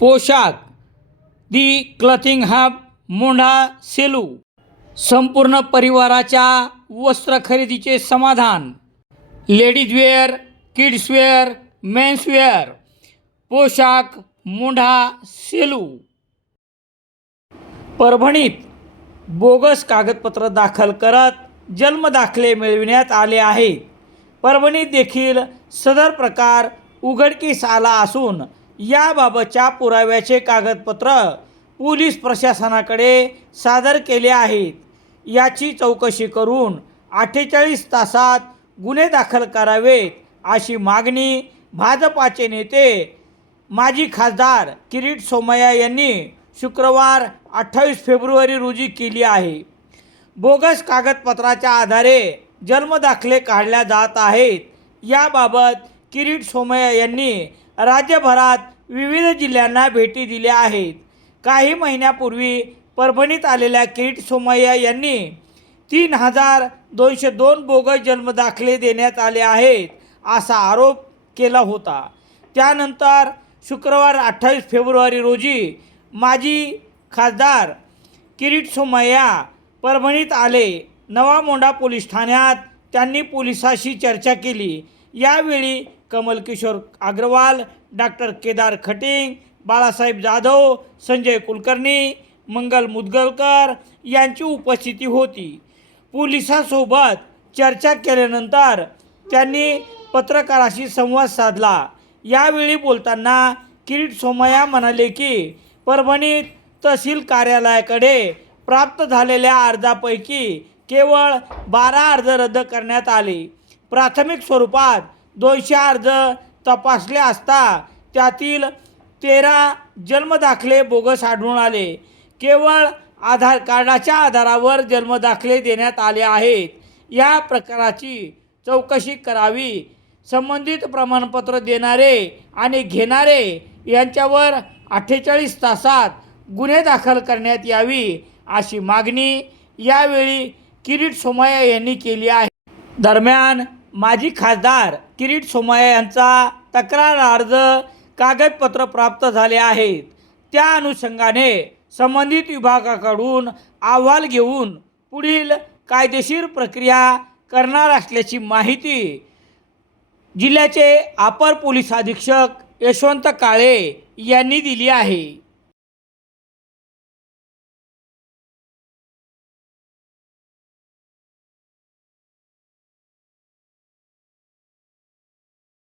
पोशाख. The clothing hub Mondha Selu. संपूर्ण परिवाराच्या वस्त्र खरेदीचे समाधान. लेडीजवेअर किड्सवेअर मेन्सवेअर पोशाख मोंढा सेलू. परभणीत बोगस कागदपत्र दाखल करत जन्मदाखले मिळविण्यात आले आहेत परभणीत देखील सदर प्रकार उघडकीस आला असून याबाबतच्या पुराव्याचे कागदपत्र पोलीस प्रशासनाकडे सादर केले आहेत. याची चौकशी करून अठ्ठेचाळीस तासात गुन्हे दाखल करावेत अशी मागणी भाजपाचे नेते माजी खासदार किरीट सोमय्या यांनी शुक्रवार अठ्ठावीस फेब्रुवारी रोजी केली आहे. बोगस कागदपत्राच्या आधारे जन्मदाखले काढल्या जात आहेत. याबाबत किरीट सोमय्या यांनी राज्यभरात विविध जिल्ह्यांना भेटी दिल्या आहेत. काही महिन्यापूर्वी परभणीत आलेल्या किरीट सोमय्या यांनी तीन हजार दोनशे दोन बोगस जन्मदाखले देण्यात आले आहेत असा आरोप केला होता. त्यानंतर शुक्रवार अठ्ठावीस फेब्रुवारी रोजी माजी खासदार किरीट सोमय्या परभणीत आले. नवा मोंढा पोलीस ठाण्यात त्यांनी पोलिसाशी चर्चा केली. यावेळी कमल किशोर अग्रवाल डॉक्टर केदार खटिंग बाळासाहेब जाधव संजय कुलकर्णी मंगल मुदगलकर यांची उपस्थिती होती. पोलिसांसोबत चर्चा केल्यानंतर त्यांनी पत्रकाराशी संवाद साधला. यावेळी बोलताना किरीट सोमया म्हणाले की परभणीत तहसील कार्यालयाकडे प्राप्त झालेल्या अर्जापैकी केवळ बारा अर्ज रद्द करण्यात आले. प्राथमिक स्वरूपात दोनशे अर्ज तपासले असता त्यातील तेरा जन्मदाखले बोगस आढळून आले. केवळ आधार कार्डाच्या आधारावर जन्मदाखले देण्यात आले आहेत. या प्रकाराची चौकशी करावी. संबंधित प्रमाणपत्र देणारे आणि घेणारे यांच्यावर अठ्ठेचाळीस तासात गुन्हे दाखल करण्यात यावी अशी मागणी यावेळी किरीट सोमय्या यांनी केली आहे. दरम्यान माजी खासदार किरीट सोमय्या यांचा तक्रार अर्ज कागदपत्र प्राप्त झाले आहेत. त्या अनुषंगाने संबंधित विभागाकडून अहवाल घेऊन पुढील कायदेशीर प्रक्रिया करणार असल्याची माहिती जिल्ह्याचे अपर पोलीस अधीक्षक यशवंत काळे यांनी दिली आहे.